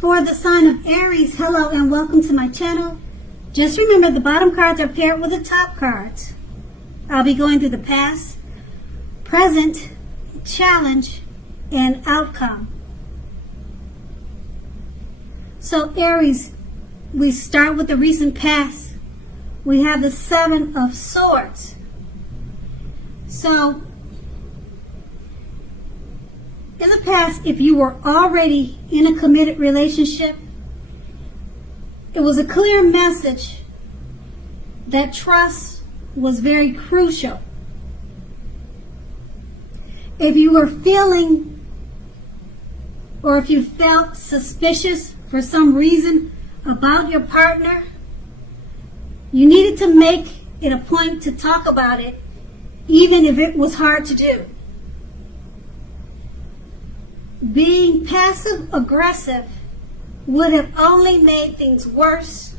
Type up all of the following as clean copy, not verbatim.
For the sign of Aries, hello and welcome to my channel. Just remember the bottom cards are paired with the top cards. I'll be going through the past, present, challenge, and outcome. So Aries, we start with the recent past. We have the Seven of Swords. So in the past, if you were already in a committed relationship, it was a clear message that trust was very crucial. If you were feeling, or if you felt suspicious for some reason about your partner, you needed to make it a point to talk about it, even if it was hard to do. Being passive-aggressive would have only made things worse.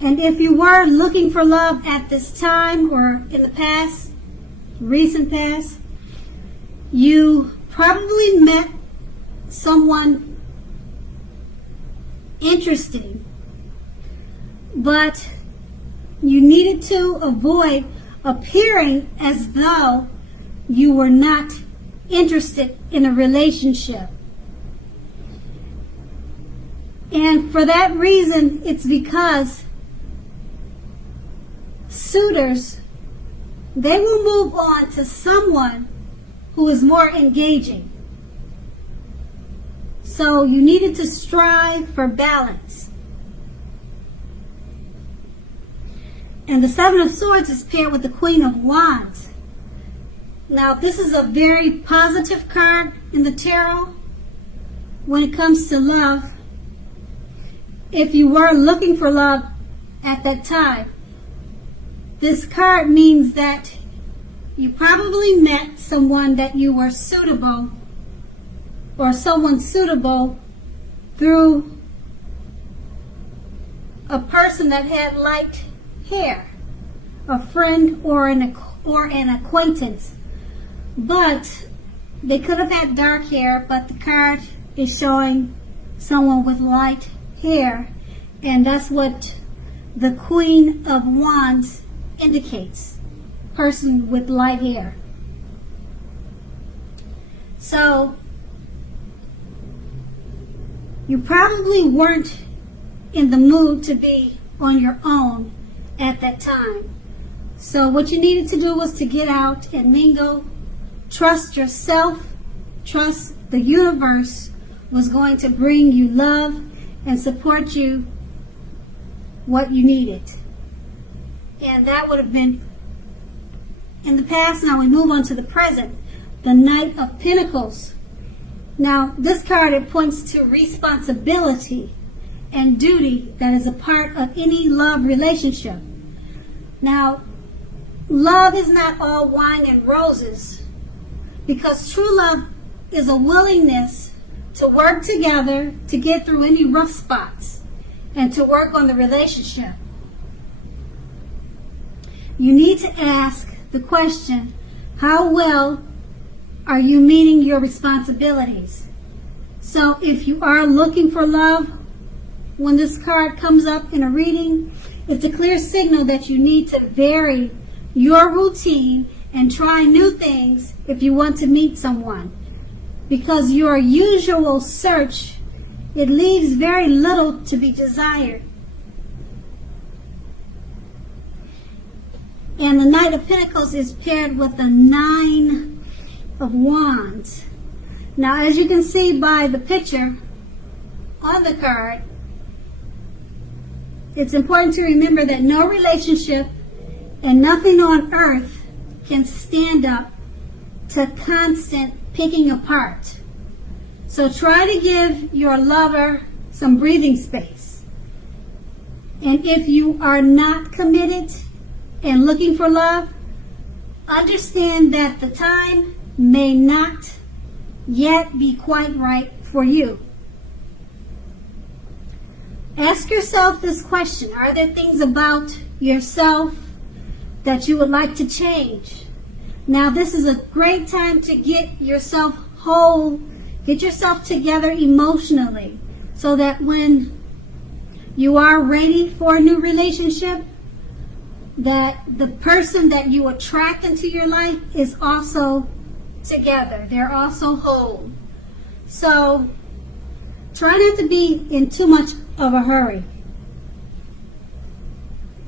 And if you were looking for love at this time or in the past, recent past, you probably met someone interesting, but you needed to avoid appearing as though you were not interested in a relationship. And for that reason, it's because suitors, they will move on to someone who is more engaging. So you needed to strive for balance. And the Seven of Swords is paired with the Queen of Wands. Now, this is a very positive card in the tarot when it comes to love. If you were looking for love at that time, this card means that you probably met someone that you were suitable, or someone suitable through a person that had light hair, a friend or an acquaintance. But they could have had dark hair, but the card is showing someone with light hair, and that's what the Queen of Wands indicates, person with light hair. So you probably weren't in the mood to be on your own at that time. So what you needed to do was to get out and mingle. Trust yourself, trust the universe was going to bring you love and support you what you needed. And that would have been in the past. Now we move on to the present, the Knight of Pentacles. Now this card, it points to responsibility and duty that is a part of any love relationship. Now, love is not all wine and roses, because true love is a willingness to work together to get through any rough spots and to work on the relationship. You need to ask the question, how well are you meeting your responsibilities? So if you are looking for love, when this card comes up in a reading, it's a clear signal that you need to vary your routine and try new things if you want to meet someone. Because your usual search, it leaves very little to be desired. And the Knight of Pentacles is paired with the Nine of Wands. Now, as you can see by the picture on the card, it's important to remember that no relationship and nothing on earth can stand up to constant picking apart. So try to give your lover some breathing space. And if you are not committed and looking for love, understand that the time may not yet be quite right for you. Ask yourself this question: are there things about yourself that you would like to change? Now, this is a great time to get yourself whole, get yourself together emotionally, so that when you are ready for a new relationship, that the person that you attract into your life is also together. They're also whole. So try not to be in too much of a hurry.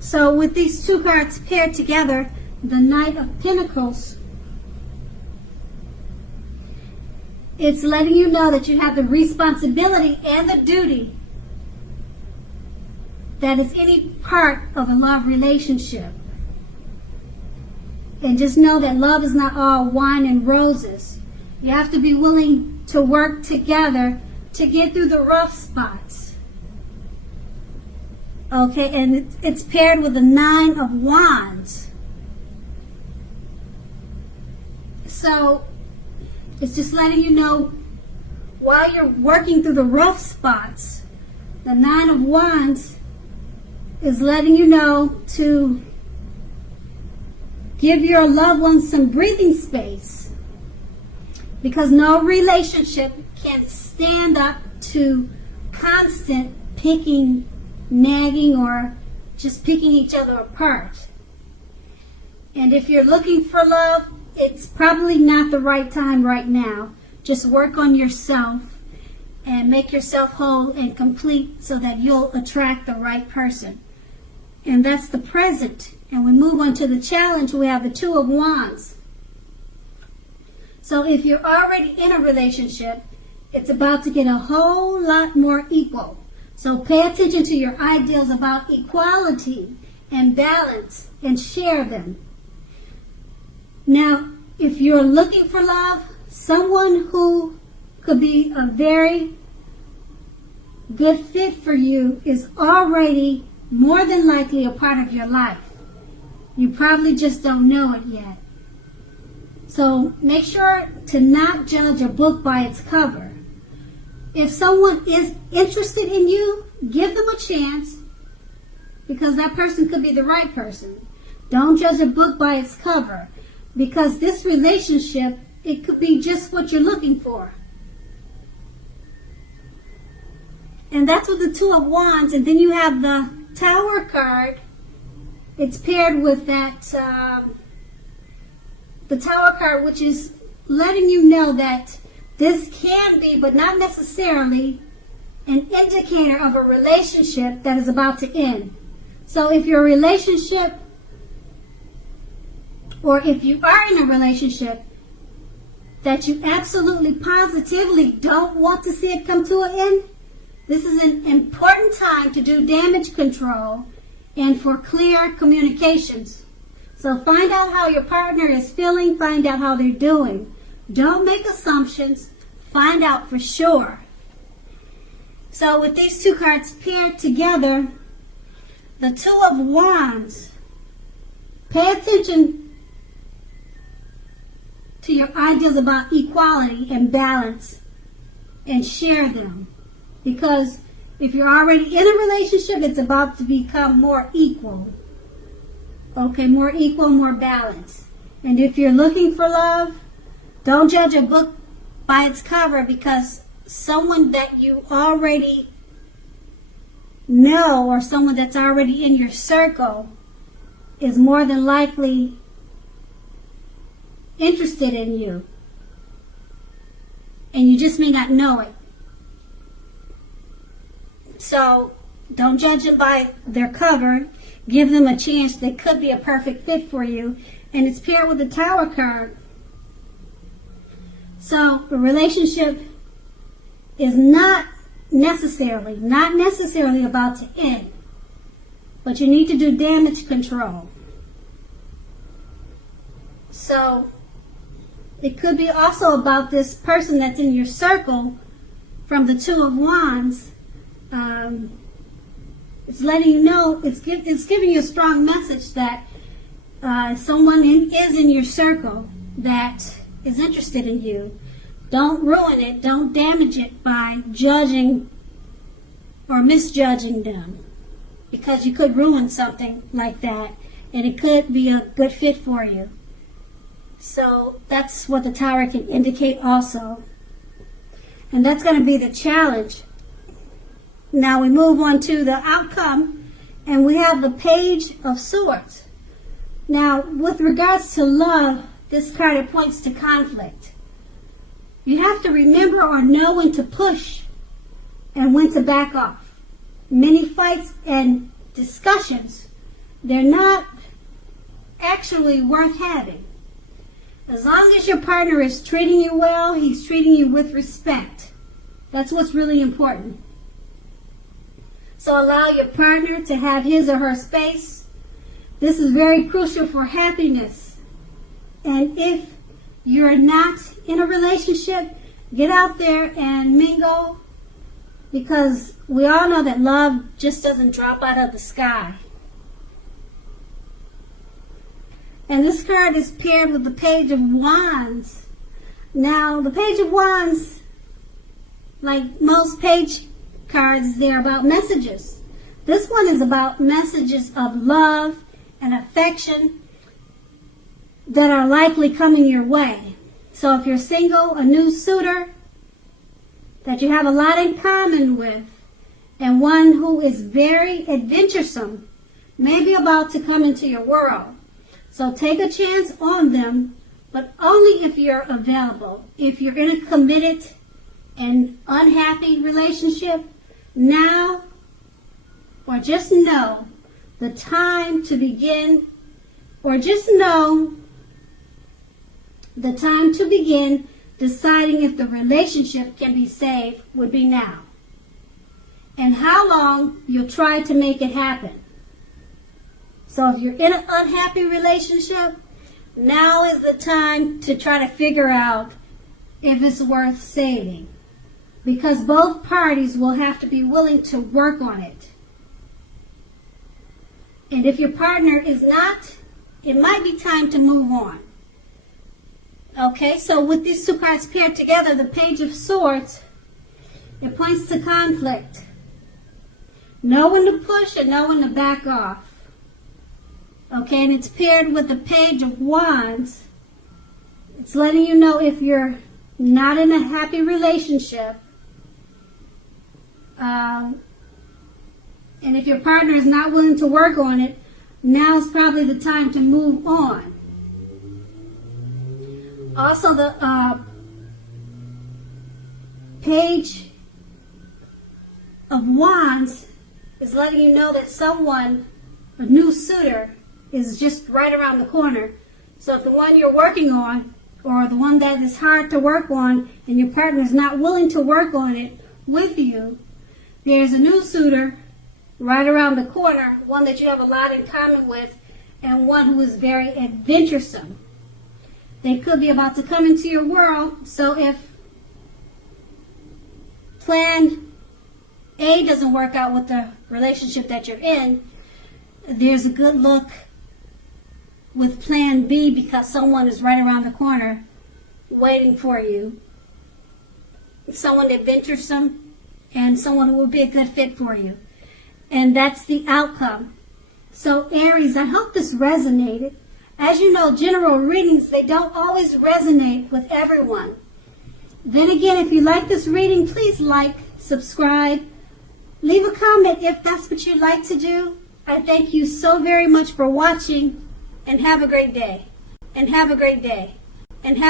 So with these two cards paired together, the Knight of Pentacles, it's letting you know that you have the responsibility and the duty that is any part of a love relationship. And just know that love is not all wine and roses. You have to be willing to work together to get through the rough spots. Okay, and it's paired with the 9 of Wands. So it's just letting you know, while you're working through the rough spots, the 9 of Wands is letting you know to give your loved ones some breathing space, because no relationship can stand up to constant picking, nagging, or just picking each other apart. And if you're looking for love, it's probably not the right time right now. Just work on yourself and make yourself whole and complete so that you'll attract the right person. And that's the present. And we move on to the challenge. We have the 2 of Wands. So if you're already in a relationship, it's about to get a whole lot more equal. So pay attention to your ideals about equality and balance and share them. Now, if you're looking for love, someone who could be a very good fit for you is already more than likely a part of your life. You probably just don't know it yet. So make sure to not judge a book by its cover. If someone is interested in you, give them a chance, because that person could be the right person. Don't judge a book by its cover, because this relationship, it could be just what you're looking for. And that's with the 2 of Wands. And then you have the Tower card. It's paired with that, the Tower card, which is letting you know that this can be, but not necessarily, an indicator of a relationship that is about to end. So if your relationship, or if you are in a relationship that you absolutely positively don't want to see it come to an end, this is an important time to do damage control and for clear communications. So find out how your partner is feeling, find out how they're doing. Don't make assumptions, find out for sure. So with these two cards paired together, the 2 of Wands, pay attention to your ideas about equality and balance and share them. Because if you're already in a relationship, it's about to become more equal. Okay, more equal, more balanced. And if you're looking for love, don't judge a book by its cover, because someone that you already know, or someone that's already in your circle, is more than likely interested in you. And you just may not know it. So don't judge them by their cover. Give them a chance. They could be a perfect fit for you. And it's paired with the Tower card. So the relationship is not necessarily about to end. But you need to do damage control. So it could be also about this person that's in your circle from the 2 of Wands. It's letting you know, it's giving you a strong message that someone is in your circle that is interested in you. Don't ruin it. Don't damage it by judging or misjudging them, because you could ruin something like that, and it could be a good fit for you. So that's what the Tower can indicate also. And that's going to be the challenge. Now we move on to the outcome, and we have the Page of Swords. Now, with regards to love, this card, it points to conflict. You have to remember or know when to push and when to back off. Many fights and discussions, they're not actually worth having. As long as your partner is treating you well, he's treating you with respect. That's what's really important. So allow your partner to have his or her space. This is very crucial for happiness. And if you're not in a relationship, get out there and mingle, because we all know that love just doesn't drop out of the sky. And this card is paired with the Page of Wands. Now, the Page of Wands, like most page cards, they're about messages. This one is about messages of love and affection that are likely coming your way. So if you're single, a new suitor that you have a lot in common with, and one who is very adventuresome, may be about to come into your world. So take a chance on them, but only if you're available. If you're in a committed and unhappy relationship, now or just know the time to begin, or just know the time to begin deciding if the relationship can be saved would be now. And how long you'll try to make it happen. So if you're in an unhappy relationship, now is the time to try to figure out if it's worth saving. Because both parties will have to be willing to work on it. And if your partner is not, it might be time to move on. Okay, so with these two cards paired together, the Page of Swords, it points to conflict. Know when to push and know when to back off. Okay, and it's paired with the Page of Wands. It's letting you know if you're not in a happy relationship, and if your partner is not willing to work on it, now is probably the time to move on. Also, the Page of Wands is letting you know that someone, a new suitor, is just right around the corner. So if the one you're working on, or the one that is hard to work on, and your partner is not willing to work on it with you, there's a new suitor right around the corner, one that you have a lot in common with, and one who is very adventuresome. They could be about to come into your world, so if plan A doesn't work out with the relationship that you're in, there's a good look with plan B, because someone is right around the corner waiting for you. Someone adventuresome and someone who will be a good fit for you. And that's the outcome. So Aries, I hope this resonated. As you know, general readings, they don't always resonate with everyone. Then again, if you like this reading, please like, subscribe, leave a comment if that's what you'd like to do. I thank you so very much for watching, and have a great day. And have a great day. And have